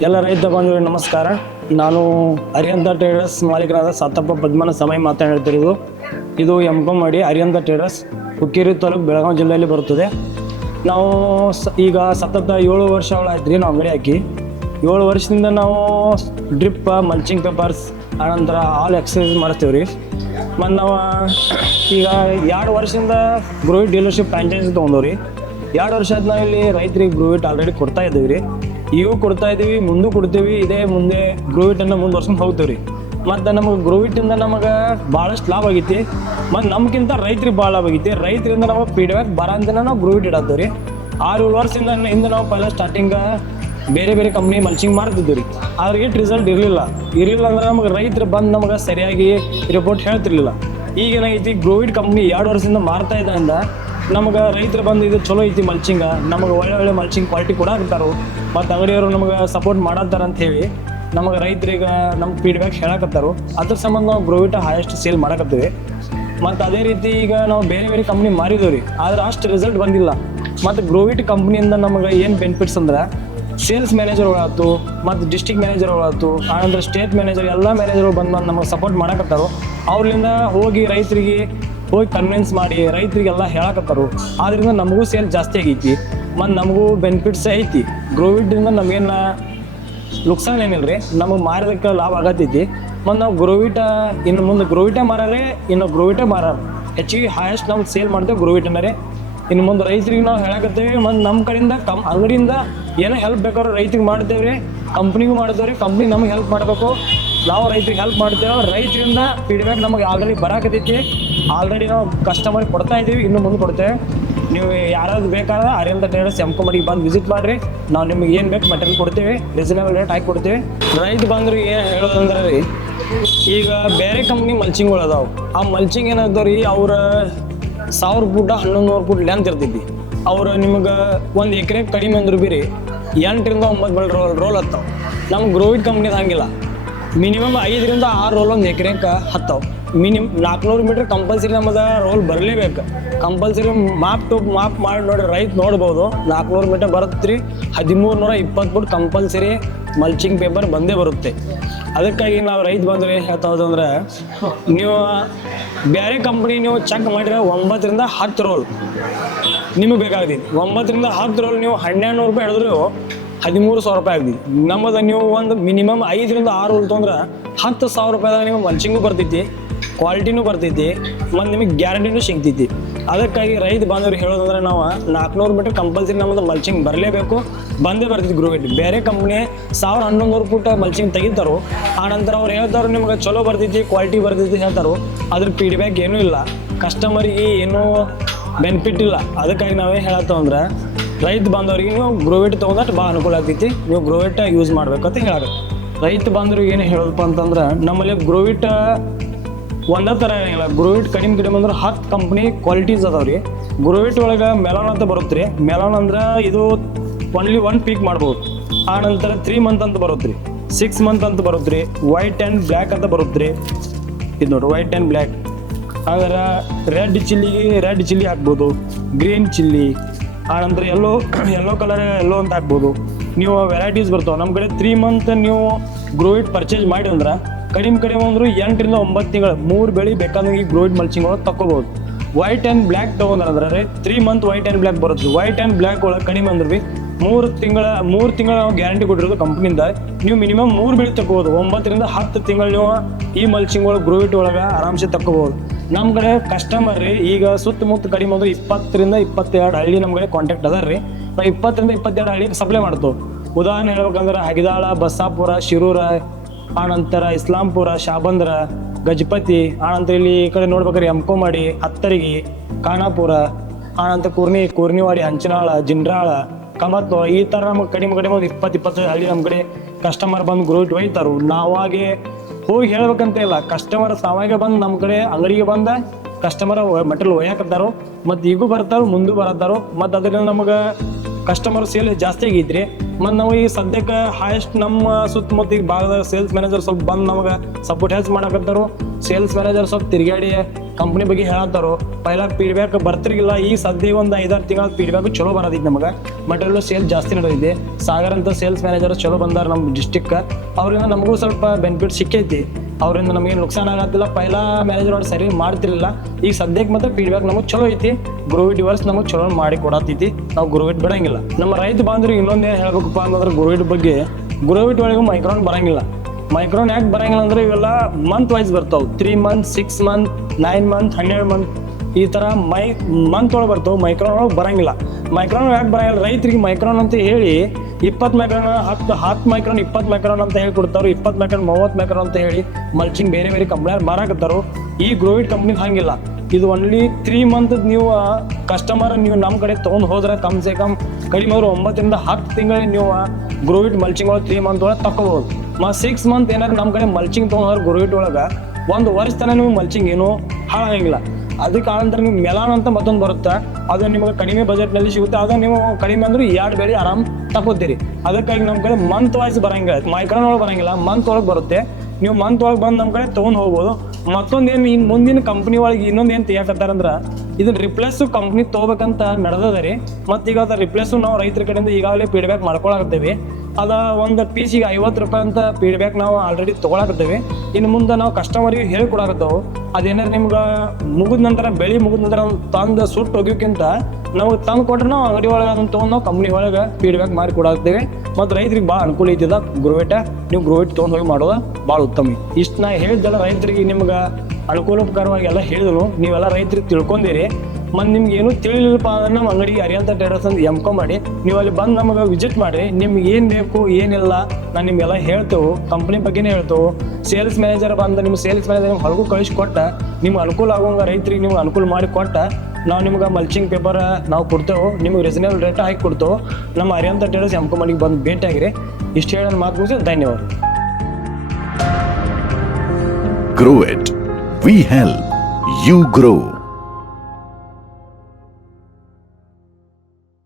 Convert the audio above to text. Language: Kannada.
ಎಲ್ಲ ರೈತ ಬಂಧುಗಳಿಗೆ ನಮಸ್ಕಾರ. ನಾನು ಅರಿಯಂತ ಟ್ರೇಡರ್ಸ್ ಮಾಲೀಕರಾದ ಸಾತಪ್ಪ ಪದ್ಮನ ಸಮಯ ಮಾತನಾಡ್ತಿರೋದು. ಇದು ಎಂ.ಕಾಂ ಮಾಡಿ ಅರಿಯಂತ ಟ್ರೇಡರ್ಸ್ ಹುಕ್ಕೇರಿ ತಾಲೂಕು ಬೆಳಗಾವಿ ಜಿಲ್ಲೆಯಲ್ಲಿ ಬರುತ್ತದೆ. ನಾವು ಈಗ ಸತತ 7 ವರ್ಷಗಳಾಯ್ತು ರೀ ನಾವು ಅಂಗಡಿ ಹಾಕಿ. 7 ವರ್ಷದಿಂದ ನಾವು ಡ್ರಿಪ್, ಮಲ್ಚಿಂಗ್ ಪೇಪರ್ಸ್, ಆನಂತರ ಆಲ್ ಎಕ್ಸಸೈಸ್ ಮಾಡಿಸ್ತೀವಿ ರೀ. ಮತ್ತು ನಾವು ಈಗ 2 ವರ್ಷದಿಂದ ಗ್ರೋವಿಟ್ ಡೀಲರ್ಶಿಪ್ ಫ್ರಾಂಚೈಸಿ ತೊಗೊಂಡವ್ರಿ. 2 ವರ್ಷ ಆದ ನಾವು ಇಲ್ಲಿ ರೈತರಿಗೆ ಗ್ರೋವಿಟ್ ಆಲ್ರೆಡಿ ಕೊಡ್ತಾ ಇದ್ದೀವಿ ರೀ. ಇವು ಕೊಡ್ತಾ ಇದ್ದೀವಿ, ಮುಂದೆ ಕೊಡ್ತೀವಿ. ಇದೇ ಮುಂದೆ ಗ್ರೋವಿಟನ್ನು ಮುಂದುವರ್ಸ್ಕೊಂಡು ಹೋಗ್ತೀವಿ ರೀ. ಮತ್ತು ನಮಗೆ ಗ್ರೋವಿಟಿಂದ ನಮಗೆ ಭಾಳಷ್ಟು ಲಾಭ ಆಗೈತಿ. ಮತ್ತು ನಮ್ಗಿಂತ ರೈತ್ರಿಗೆ ಭಾಳ ಲಾಭ ಆಗೈತಿ. ರೈತರಿಂದ ನಮಗೆ ಫೀಡ್ಬ್ಯಾಕ್ ಬರೋಂತನ ನಾವು ಗ್ರೋವಿಟ್ ಇಡತ್ತೀವಿ ರೀ. 6-7 ವರ್ಷದಿಂದ ನಾವು ಪೈಲ ಸ್ಟಾರ್ಟಿಂಗ ಬೇರೆ ಬೇರೆ ಕಂಪ್ನಿ ಮಲ್ಚಿಂಗ್ ಮಾಡ್ತಿದ್ವಿ ರೀ. ಆದ್ರೆ ಇಟ್ಟು ರಿಸಲ್ಟ್ ಇರಲಿಲ್ಲ ಅಂದ್ರೆ ನಮಗೆ ರೈತರು ಬಂದು ನಮಗೆ ಸರಿಯಾಗಿ ರಿಪೋರ್ಟ್ ಹೇಳ್ತಿರ್ಲಿಲ್ಲ. ಈಗೇನಾಗೈತಿ, ಗ್ರೋವಿಟ್ ಕಂಪ್ನಿ 2 ವರ್ಷದಿಂದ ಮಾರ್ತಾ ಇದ್ದರಿಂದ ನಮಗೆ ರೈತರು ಬಂದು ಇದು ಚಲೋ ಐತಿ ಮಲ್ಚಿಂಗ, ನಮಗೆ ಒಳ್ಳೆ ಮಲ್ಚಿಂಗ್ ಕ್ವಾಲಿಟಿ ಕೂಡ ಆಗ್ತಾರೋ, ಮತ್ತು ಅಂಗಡಿಯವರು ನಮಗೆ ಸಪೋರ್ಟ್ ಮಾಡತ್ತಾರ ಅಂತ ಹೇಳಿ ನಮಗೆ ರೈತರಿಗೆ ನಮ್ಗೆ ಫೀಡ್ಬ್ಯಾಕ್ ಹೇಳಕತ್ತಾರೋ. ಅದ್ರ ಸಂಬಂಧ ನಾವು ಗ್ರೋವಿಟ ಹೈಯೆಸ್ಟ್ ಸೇಲ್ ಮಾಡಕತ್ತೀವಿ. ಮತ್ತು ಅದೇ ರೀತಿ ಈಗ ನಾವು ಬೇರೆ ಬೇರೆ ಕಂಪ್ನಿ ಮಾರಿದ್ದೀವಿ ರೀ, ಆದ್ರೆ ಅಷ್ಟು ರಿಸಲ್ಟ್ ಬಂದಿಲ್ಲ. ಮತ್ತು ಗ್ರೋವಿಟ್ ಕಂಪ್ನಿಯಿಂದ ನಮಗೆ ಏನು ಬೆನಿಫಿಟ್ಸ್ ಅಂದ್ರೆ, ಸೇಲ್ಸ್ ಮ್ಯಾನೇಜರ್ಗಳಾಯ್ತು, ಮತ್ತು ಡಿಸ್ಟ್ರಿಕ್ಟ್ ಮ್ಯಾನೇಜರ್ಗಳಾಯ್ತು, ಆನಂತರ ಸ್ಟೇಟ್ ಮ್ಯಾನೇಜರ್, ಎಲ್ಲ ಮ್ಯಾನೇಜರ್ಗಳು ಬಂದು ನಮಗೆ ಸಪೋರ್ಟ್ ಮಾಡಕತ್ತಾರೋ. ಅವ್ರಿಂದ ಹೋಗಿ ರೈತರಿಗೆ ಕನ್ವಿನ್ಸ್ ಮಾಡಿ ರೈತರಿಗೆಲ್ಲ ಹೇಳಕತ್ತಾರು. ಆದ್ರಿಂದ ನಮಗೂ ಸೇಲ್ ಜಾಸ್ತಿ ಆಗೈತಿ, ಮತ್ತು ನಮಗೂ ಬೆನಿಫಿಟ್ಸ್ ಐತಿ. ಗ್ರೋವಿಟಿಂದ ನಮಗೇನು ನುಕ್ಸಾನ್ ಏನಿಲ್ಲ ರೀ, ನಮಗೆ ಮಾರೋದಕ್ಕೆ ಲಾಭ ಆಗತ್ತೈತಿ. ಮತ್ತು ನಾವು ಗ್ರೋವಿಟ ಇನ್ನು ಮುಂದೆ ಗ್ರೋವಿಟೇ ಮಾರಾರೆ, ಇನ್ನು ಗ್ರೋವಿಟೇ ಮಾರಾರ ಹೆಚ್ಚಿಗೆ ಹೈಯೆಸ್ಟ್ ನಾವು ಸೇಲ್ ಮಾಡ್ತೇವೆ ಗ್ರೋವಿಟನ್ನ ರೀ. ಇನ್ನು ಮುಂದೆ ರೈತರಿಗೆ ನಾವು ಹೇಳಕತ್ತೇವೆ. ಮತ್ತು ನಮ್ಮ ಕಡೆಯಿಂದ ಅಂಗಡಿಯಿಂದ ಏನೋ ಹೆಲ್ಪ್ ಬೇಕಾದ್ರೂ ರೈತರಿಗೆ ಮಾಡ್ತೇವೆ ರೀ, ಕಂಪ್ನಿಗೂ ಮಾಡ್ತೇವೆ ರೀ. ಕಂಪ್ನಿ ನಮಗೆ ಹೆಲ್ಪ್ ಮಾಡಬೇಕು, ನಾವು ರೈತರಿಗೆ ಹೆಲ್ಪ್ ಮಾಡ್ತೇವೆ. ರೈತರಿಂದ ಫೀಡ್ಬ್ಯಾಕ್ ನಮಗೆ ಆಲ್ರೆಡಿ ಬರಾಕತ್ತೈತಿ. ಆಲ್ರೆಡಿ ನಾವು ಕಸ್ಟಮರ್ಗೆ ಕೊಡ್ತಾ ಇದ್ದೀವಿ, ಇನ್ನು ಮುಂದೆ ಕೊಡ್ತೇವೆ. ನೀವು ಯಾರಾದ್ರು ಬೇಕಾದ್ರೆ ಅರಿಯಂತ ಟ್ರೇಡರ್ಸ್ ಎಂ.ಕಾಂ ಮಾಡಿ ಬಂದು ವಿಸಿಟ್ ಮಾಡಿರಿ. ನಾವು ನಿಮ್ಗೆ ಏನು ಬೇಕು ಮಟೀರಿಯಲ್ ಕೊಡ್ತೇವೆ, ರೀಸನೇಬಲ್ ರೇಟ್ ಹಾಕಿ ಕೊಡ್ತೇವೆ. ರೈತ ಬಂದ್ರೆ ಏನು ಹೇಳೋದಂದ್ರೆ ರೀ, ಈಗ ಬೇರೆ ಕಂಪ್ನಿ ಮಲ್ಚಿಂಗ್ಗಳು ಅದಾವೆ. ಆ ಮಲ್ಚಿಂಗ್ ಏನಾಗ್ತಾವ ರೀ, ಅವ್ರ 1000 ಫೂಟ 1100 ಫೂಟ್ ಲೆಂತ್ ಇರ್ತೈತಿ. ಅವ್ರು ನಿಮ್ಗೆ 1 ಎಕರೆ ಕಡಿಮೆ ಅಂದ್ರೆ ಬಿ ರೀ 8ರಿಂದ 9 ರೋಲ್ ಹತ್ತಾವ. ನಮ್ಗೆ ಗ್ರೋವಿಟ್ ಕಂಪ್ನಿದು ಹಂಗಿಲ್ಲ, ಮಿನಿಮಮ್ 5ರಿಂದ 6 ರೋಲ್ 1 ಎಕರೆಗೆ ಹತ್ತಾವ. 400 ಮೀಟ್ರ್ ಕಂಪಲ್ಸರಿ ನಮಗೆ ರೋಲ್ ಬರಲೇಬೇಕು. ಕಂಪಲ್ಸರಿ ಮಾಪ್ ಮಾಡಿ ನೋಡಿ ರೈತ ನೋಡ್ಬೋದು. 400 ಮೀಟರ್ ಬರುತ್ತೆ ರೀ. 1320 ಫುಟ್ ಕಂಪಲ್ಸರಿ ಮಲ್ಚಿಂಗ್ ಪೇಪರ್ ಬಂದೇ ಬರುತ್ತೆ. ಅದಕ್ಕಾಗಿ ನಾವು ರೈತ ಬಂದರೆ ಹೇಳ್ತಾವ್ದು ಅಂದ್ರೆ, ನೀವು ಬೇರೆ ಕಂಪ್ನಿ ನೀವು ಚೆಕ್ ಮಾಡಿದ್ರೆ 9ರಿಂದ 10 ರೋಲ್ ನಿಮಗೆ ಬೇಕಾಗ್ತೈತಿ. 9ರಿಂದ 10 ರೋಲ್ ನೀವು 1200 ರೂಪಾಯಿ ಹಿಡಿದ್ರು 13,000 ರೂಪಾಯಿ ಆಗ್ತೈತಿ. ನಮ್ಮದು ನೀವು ಒಂದು ಮಿನಿಮಮ್ 5ರಿಂದ 6 ರೋಲ್ ತೊಂದ್ರೆ 10,000 ರೂಪಾಯಿದಾಗ ನೀವು ಮಲ್ಚಿಂಗು ಬರ್ತೈತಿ, ಕ್ವಾಲಿಟಿನೂ ಬರ್ತೈತಿ, ಮತ್ತು ನಿಮಗೆ ಗ್ಯಾರಂಟಿನೂ ಸಿಗ್ತೈತಿ. ಅದಕ್ಕಾಗಿ ರೈತ ಬಾಂಧವ್ರು ಹೇಳೋದಂದ್ರೆ, ನಾವು 400 ಮೀಟರ್ ಕಂಪಲ್ಸರಿ ನಮ್ಮದು ಮಲ್ಚಿಂಗ್ ಬರಲೇಬೇಕು, ಬಂದೇ ಬರ್ತೈತಿ ಗ್ರೋವಿಟ್. ಬೇರೆ ಕಂಪ್ನಿ 1100 ಫೂಟ್ ಮಲ್ಚಿಂಗ್ ತೆಗಿತಾರೋ, ಆನಂತರ ಅವ್ರು ಹೇಳ್ತಾರೋ ನಿಮ್ಗೆ ಚಲೋ ಬರ್ತೈತಿ, ಕ್ವಾಲಿಟಿ ಬರ್ತೈತಿ ಹೇಳ್ತಾರೋ. ಅದ್ರ ಫೀಡ್ಬ್ಯಾಕ್ ಏನೂ ಇಲ್ಲ, ಕಸ್ಟಮರಿಗೆ ಏನೂ ಬೆನಿಫಿಟ್ ಇಲ್ಲ. ಅದಕ್ಕಾಗಿ ನಾವೇ ಹೇಳತ್ತಂದ್ರೆ, ರೈತ ಬಾಂಧವ್ರಿಗೆ ನೀವು ಗ್ರೋವಿಟ್ ತೊಗೊಂಡಷ್ಟು ಭಾಳ ಅನುಕೂಲ ಆಗ್ತೈತಿ. ನೀವು ಗ್ರೋವಿಟ್ ಯೂಸ್ ಮಾಡ್ಬೇಕಂತ ಹೇಳೋದು. ರೈತ ಬಾಂಧವ್ರಿಗೆ ಏನು ಹೇಳೋದಪ್ಪ ಅಂತಂದ್ರೆ, ನಮ್ಮಲ್ಲಿ ಗ್ರೋವಿಟ್ ಒಂದೇ ಥರ ಏನಿಲ್ಲ. ಗ್ರೋವಿಟ್ ಕಡಿಮೆ ಅಂದ್ರೆ 10 ಕಂಪ್ನಿ ಕ್ವಾಲಿಟೀಸ್ ಅದಾವೆ ರೀ. ಗ್ರೋವಿಟ್ ಒಳಗೆ ಮೆಲಾನ್ ಅಂತ ಬರುತ್ತೆ ರೀ. ಮೆಲಾನ್ ಅಂದ್ರೆ ಇದು ಓನ್ಲಿ 1 ಪೀಕ್ ಮಾಡ್ಬೋದು. ಆ ನಂತರ 3 ಮಂತ್ ಅಂತ ಬರುತ್ತೆ ರೀ, 6 ಮಂತ್ ಅಂತ ಬರುತ್ತೆ ರೀ, ವೈಟ್ ಆ್ಯಂಡ್ ಬ್ಲ್ಯಾಕ್ ಅಂತ ಬರುತ್ತೆ ರೀ. ಇದು ನೋಡಿ ವೈಟ್ ಆ್ಯಂಡ್ ಬ್ಲ್ಯಾಕ್. ಅಂದ್ರೆ ರೆಡ್ ಚಿಲ್ಲಿ ಹಾಕ್ಬೋದು, ಗ್ರೀನ್ ಚಿಲ್ಲಿ, ಆನಂತರ ಯೆಲ್ಲೋ ಕಲರ್ ಯೆಲ್ಲೋ ಅಂತ ಹಾಕ್ಬೋದು. ನೀವು ವೆರೈಟೀಸ್ ಬರ್ತಾವೆ ನಮ್ಮ ಕಡೆ. 3 ಮಂತ್ ನೀವು ಗ್ರೋವಿಟ್ ಪರ್ಚೇಸ್ ಮಾಡಿ ಅಂದ್ರೆ ಕಡಿಮೆ ಅಂದರೂ 8ರಿಂದ 9 ತಿಂಗಳು 3 ಬೆಳೆ ಬೇಕಾದ್ರೆ ಈ ಗ್ರೋವಿಟ್ ಮಲ್ಚಿಂಗ್ ಒಳಗೆ ತಗೋಬೋದು. ವೈಟ್ ಆ್ಯಂಡ್ ಬ್ಲ್ಯಾಕ್ ತೊಗೊಂಡ್ರೆ 3 ಮಂತ್ ವೈಟ್ ಆ್ಯಂಡ್ ಬ್ಲ್ಯಾಕ್ ಬರುತ್ತೆ. ವೈಟ್ ಆ್ಯಂಡ್ ಬ್ಲ್ಯಾಕ್ ಒಳಗೆ ಕಡಿಮೆ ಅಂದ್ರೆ ಭೀ 3 ತಿಂಗಳ ನಾವು ಗ್ಯಾರಂಟಿ ಕೊಟ್ಟಿರೋದು ಕಂಪ್ನಿಯಿಂದ. ನೀವು ಮಿನಿಮಮ್ 3 ಬೆಳೆ ತಗೋಬೋದು. 9ರಿಂದ 10 ತಿಂಗಳು ನೀವು ಈ ಮಲ್ಚಿಂಗ್ ಒಳಗೆ ಗ್ರೋವಿಟ್ ಒಳಗೆ ಆರಾಮ್ಸೆ ತಗೋಬೋದು. ನಮ್ಮ ಕಡೆ ಕಸ್ಟಮರ್ ರೀ ಈಗ ಸುತ್ತಮುತ್ತ ಕಡಿಮೆ ಅಂದ್ರೆ 20ರಿಂದ 22 ಹಳ್ಳಿ ನಮ್ಮ ಕಡೆ ಕಾಂಟ್ಯಾಕ್ಟ್ ಅದ ರೀ. ನಾವು 20ರಿಂದ 22 ಹಳ್ಳಿಗೆ ಸಪ್ಲೈ ಮಾಡ್ತೇವೆ. ಉದಾಹರಣೆ ಹೇಳ್ಬೇಕಂದ್ರೆ ಹಗಿದಾಳ, ಬಸ್ಸಾಪುರ, ಶಿರೂರ, ಆನಂತರ ಇಸ್ಲಾಂಪುರ, ಶಾಬಂದ್ರ, ಗಜಪತಿ, ಆನಂತರ ಇಲ್ಲಿ ಈ ಕಡೆ ನೋಡ್ಬೇಕಾದ್ರೆ ಎಂ.ಕಾಂ ಮಾಡಿ, ಹತ್ತರಿಗೆ, ಖಾನಾಪುರ, ಆನಂತರ ಕೂರ್ನಿವಾಡಿ, ಹಂಚನಾಳ, ಜಿಂಡ್ರಾಳ, ಕಮತ್ನೂರ, ಈ ಥರ ನಮಗೆ ಕಡಿಮೆ ಒಂದು 20-25 ಹಳ್ಳಿ ನಮ್ಮ ಕಡೆ ಕಸ್ಟಮರ್ ಬಂದು ಗ್ರೋವಿಟ್ ಒಯ್ತಾರು. ನಾವಾಗೆ ಹೋಗಿ ಹೇಳ್ಬೇಕಂತ ಇಲ್ಲ, ಕಸ್ಟಮರ್ ಸಾವಾಗ ಬಂದು ನಮ್ಮ ಕಡೆ ಅಂಗಡಿಗೆ ಬಂದ ಕಸ್ಟಮರ್ ಮೆಟೀರಿಯಲ್ ಒಯ್ಯಾಕತ್ತಾರೋ, ಮತ್ತು ಈಗೂ ಬರ್ತಾರೋ, ಮುಂದೆ ಬರತ್ತಾರೋ. ಮತ್ತು ಅದರಿಂದ ನಮಗೆ ಕಸ್ಟಮರ್ ಸೇಲ್ ಜಾಸ್ತಿ ಆಗೈತ್ರಿ. ಮತ್ತು ನಾವು ಈಗ ಸದ್ಯಕ್ಕೆ ಹೈಯೆಸ್ಟ್ ನಮ್ಮ ಸುತ್ತಮುತ್ತ ಈಗ ಭಾಗದ ಸೇಲ್ಸ್ ಮ್ಯಾನೇಜರ್ ಸ್ವಲ್ಪ ಬಂದು ನಮಗೆ ಸಪೋರ್ಟ್ ಹೆಲ್ಪ್ ಮಾಡಕತ್ತಾರೋ. ಸೇಲ್ಸ್ ಮ್ಯಾನೇಜರ್ ಸ್ವಲ್ಪ ತಿರುಗಾಡಿ ಕಂಪ್ನಿ ಬಗ್ಗೆ ಹೇಳತ್ತಾರೋ. ಪೈಲ ಫೀಡ್ಬ್ಯಾಕ್ ಬರ್ತಿರ್ಗಿಲ್ಲ. ಈಗ ಸದ್ಯ ಒಂದು 5-6 ತಿಂಗಳ ಫೀಡ್ಬ್ಯಾಕ್ ಚಲೋ ಬರೋದೈತಿ. ನಮಗೆ ಮಟೀರಿಯಲ್ ಸೇಲ್ ಜಾಸ್ತಿ ನಡೆದಿದೆ. ಸಾಗರ್ ಅಂತ ಸೇಲ್ಸ್ ಮ್ಯಾನೇಜರ್ ಚಲೋ ಬಂದಾರ ನಮ್ಮ ಡಿಸ್ಟಿಕ್. ಅವ್ರಿಂದ ನಮಗೂ ಸ್ವಲ್ಪ ಬೆನಿಫಿಟ್ ಸಿಕ್ಕೈತಿ. ಅವರಿಂದ ನಮಗೇನು ನುಕ್ಸಾನ ಆಗತ್ತಿಲ್ಲ. ಪೈಲ ಮ್ಯಾನೇಜರ್ ಅವ್ರು ಸರಿ ಮಾಡ್ತಿರಲಿಲ್ಲ. ಈಗ ಸದ್ಯಕ್ಕೆ ಮತ್ತೆ ಫೀಡ್ಬ್ಯಾಕ್ ನಮಗೆ ಚಲೋ ಐತಿ. ಗ್ರೋವಿಟ್ ಡಿವರ್ಸ್ ನಮಗೆ ಚಲೋ ಮಾಡಿ ಕೊಡತೈತಿ. ನಾವು ಗ್ರೋವಿಟ್ ಬಿಡಂಗಿಲ್ಲ. ನಮ್ಮ ರೈತ ಬಾಂಧವ್ರಿಗೆ ಇನ್ನೊಂದೇನು ಹೇಳ್ಬೇಕಪ್ಪ ಅಂತಂದ್ರೆ ಗ್ರೋವಿಟ್ ಬಗ್ಗೆ, ಗ್ರೋವಿಟ್ ಒಳಗೆ ಮೈಕ್ರೋನ್ ಬರಂಗಿಲ್ಲ. ಮೈಕ್ರೋನ್ ಯಾಕೆ ಬರಂಗಿಲ್ಲ ಅಂದ್ರೆ ಇವೆಲ್ಲ ಮಂತ್ ವೈಸ್ ಬರ್ತಾವೆ. 3 ಮಂತ್, 6 ಮಂತ್, 9 ಮಂತ್, 12 ಮಂತ್ ಈ ಥರ ಮಂತ್ ಒಳಗೆ ಬರ್ತಾವೆ. ಮೈಕ್ರೋನ್ ಒಳಗೆ ಬರಂಗಿಲ್ಲ. ಮೈಕ್ರೋನ್ ಯಾಕೆ ಬರಂಗಿಲ್ಲ? ರೈತರಿಗೆ ಮೈಕ್ರೋನ್ ಅಂತ ಹೇಳಿ 20 ಮೈಕ್ರೋನ್ 10 ಮೈಕ್ರೋನ್ 20 ಮೈಕ್ರೋನ್ ಅಂತ ಹೇಳಿ ಕೊಡ್ತಾರೋ. 20 ಮೈಕ್ರೋನ್ 30 ಮೈಕ್ರೋನ್ ಅಂತ ಹೇಳಿ ಮಲ್ಚಿಂಗ್ ಬೇರೆ ಬೇರೆ ಕಂಪ್ನಿಯವ್ರು ಮಾರಾಕತ್ತಾರೋ. ಈ ಗ್ರೋವಿಟ್ ಕಂಪ್ನಿಗೆ ಹಂಗಿಲ್ಲ. ಇದು ಓನ್ಲಿ 3 ಮಂತ್ ನೀವು ಕಸ್ಟಮರ್ ನೀವು ನಮ್ಮ ಕಡೆ ತೊಗೊಂಡು ಹೋದ್ರೆ ಕಮ್ಸೆ ಕಮ್ ಕಡಿಮೆ ಅವರು 9 ರಿಂದ 10 ತಿಂಗಳಿಗೆ ನೀವು ಗ್ರೋವಿಟ್ ಮಲ್ಚಿಂಗ್ ಒಳಗೆ 3 ಮಂತ್ ಒಳಗೆ ತಗೋಬೋದು. 6 ಮಂತ್ ಏನಾದ್ರು ನಮ್ಮ ಕಡೆ ಮಲ್ಚಿಂಗ್ ತೊಗೊಂಡ್ರೆ ಗ್ರೋವಿಟ್ ಒಳಗೆ 1 ವರ್ಷ ತನಕ ನೀವು ಮಲ್ಚಿಂಗ್ ಏನೂ ಹಾಳಾಗಂಗಿಲ್ಲ. ಅದಕ್ಕೆ ಆನಂತರ ನೀವು ಮೆಲಾನ್ ಅಂತ ಮತ್ತೊಂದು ಬರುತ್ತೆ. ಅದು ನಿಮಗೆ ಕಡಿಮೆ ಬಜೆಟ್ನಲ್ಲಿ ಸಿಗುತ್ತೆ. ಅದು ನೀವು ಕಡಿಮೆ ಅಂದ್ರೆ 2 ಬೆಳೆ ಆರಾಮ್ ತಗೋತೀರಿ. ಅದಕ್ಕಾಗಿ ನಮ್ಮ ಕಡೆ ಮಂತ್ ವೈಸ್ ಬರಂಗಿಲ್ಲ. ಮೈಕ್ರೋನ್ ಒಳಗೆ ಬರಂಗಿಲ್ಲ, ಮಂತ್ ಒಳಗೆ ಬರುತ್ತೆ. ನೀವು ಮಂತ್ ಒಳಗೆ ಬಂದು ನಮ್ಮ ಕಡೆ ತೊಗೊಂಡು ಹೋಗ್ಬೋದು. ಮತ್ತೊಂದೇನು ಇನ್ನು ಮುಂದಿನ ಕಂಪ್ನಿ ಒಳಗೆ ಇನ್ನೊಂದೇನು ತೆಗಿಯಕತ್ತಾರಂದ್ರೆ ಇದನ್ನ ರಿಪ್ಲೇಸು ಕಂಪ್ನಿ ತೊಗೋಬೇಕಂತ ನಡೆದದ ರೀ. ಮತ್ತು ಈಗ ಅದು ರಿಪ್ಲೇಸು ನಾವು ರೈತರ ಕಡೆಯಿಂದ ಈಗಾಗಲೇ ಫೀಡ್ಬ್ಯಾಕ್ ಮಾಡ್ಕೊಳಕತ್ತೇವೆ. ಅದು ಒಂದು ಪೀಸಿಗೆ 50 ರೂಪಾಯಿ ಅಂತ ಫೀಡ್ಬ್ಯಾಕ್ ನಾವು ಆಲ್ರೆಡಿ ತೊಗೊಳಕತ್ತೇವೆ. ಇನ್ನು ಮುಂದೆ ನಾವು ಕಸ್ಟಮರಿಗೆ ಹೇಳ್ಕೊಡಕತ್ತೇವೆ. ಅದೇನಾದ್ರು ನಿಮ್ಗೆ ಮುಗಿದ ನಂತರ ಬೆಳೆ ಮುಗಿದ ನಂತರ ತಂದು ಸುಟ್ಟು ಹೋಗೋಕ್ಕಿಂತ ನಮಗೆ ತಂದು ಕೊಟ್ಟರೆ ನಾವು ಅಂಗಡಿ ಒಳಗೆ ಅದನ್ನು ತೊಗೊಂಡು ನಾವು ಕಂಪ್ನಿ ಒಳಗೆ ಫೀಡ್ಬ್ಯಾಕ್ ಮಾಡಿ ಕೊಡಾಕ್ತೇವೆ. ಮತ್ತು ರೈತರಿಗೆ ಭಾಳ ಅನುಕೂಲ ಐತಿದ ಗ್ರೋವಿಟ. ನೀವು ಗ್ರೋವಿಟ್ ತೊಗೊಂಡು ಹೋಗಿ ಮಾಡೋದು ಭಾಳ ಉತ್ತಮ. ಇಷ್ಟು ನಾ ಹೇಳಿದ್ದೆಲ್ಲ ರೈತರಿಗೆ ನಿಮ್ಗೆ ಅನುಕೂಲಕರವಾಗಿ ಎಲ್ಲ ಹೇಳಿದ್ರು. ನೀವೆಲ್ಲ ರೈತರಿಗೆ ತಿಳ್ಕೊಂಡಿರಿ. ಮತ್ತು ನಿಮ್ಗೆ ಏನೂ ತಿಳಿಲಿಲ್ಲಪ್ಪ ಅಂದ್ರೆ ನಮ್ಮ ಅಂಗಡಿಗೆ ಅರಿಯಂತ ಟ್ರೇಡರ್ಸ್ ಅಂತ ಎಮ್ಕೊ ಮಾಡಿ ನೀವು ಅಲ್ಲಿ ಬಂದು ನಮಗೆ ವಿಸಿಟ್ ಮಾಡಿರಿ. ನಿಮ್ಗೆ ಏನು ಬೇಕು ಏನಿಲ್ಲ ನಾನು ನಿಮಗೆಲ್ಲ ಹೇಳ್ತೇವೆ. ಕಂಪ್ನಿ ಬಗ್ಗೆನೇ ಹೇಳ್ತೇವೆ. ಸೇಲ್ಸ್ ಮ್ಯಾನೇಜರ್ ಬಂದು ನಿಮ್ಮ ಸೇಲ್ಸ್ ಮ್ಯಾನೇಜರ್ ನಿಮ್ಗೆ ಹೊರಗೂ ಕಳಿಸ್ಕೊಟ್ಟ ನಿಮ್ಗೆ ಅನುಕೂಲ ಆಗೋಂಗೆ ರೈತರಿಗೆ ನಿಮ್ಗೆ ಅನುಕೂಲ ಮಾಡಿ ಕೊಟ್ಟ ನಾವು ನಿಮ್ಗೆ ಮಲ್ಚಿಂಗ್ ಪೇಪರ್ ನಾವು ಕೊಡ್ತೇವೆ. ನಿಮ್ಗೆ ರೀಸನೇಬಲ್ ರೇಟ್ ಹಾಕಿ ಕೊಡ್ತೇವೆ. ನಮ್ಮ ಅರಿಯಂತ ಟ್ರೇಡರ್ಸ್ ಎಮ್ಕೊ ಮಾಡಿಗೆ ಬಂದು ಭೇಟಿಯಾಗಿರಿ. ಇಷ್ಟು ಹೇಳೋಣ ಮಾತು ಮುಗಿಸಿ ಧನ್ಯವಾದ. Grow it. We help you grow.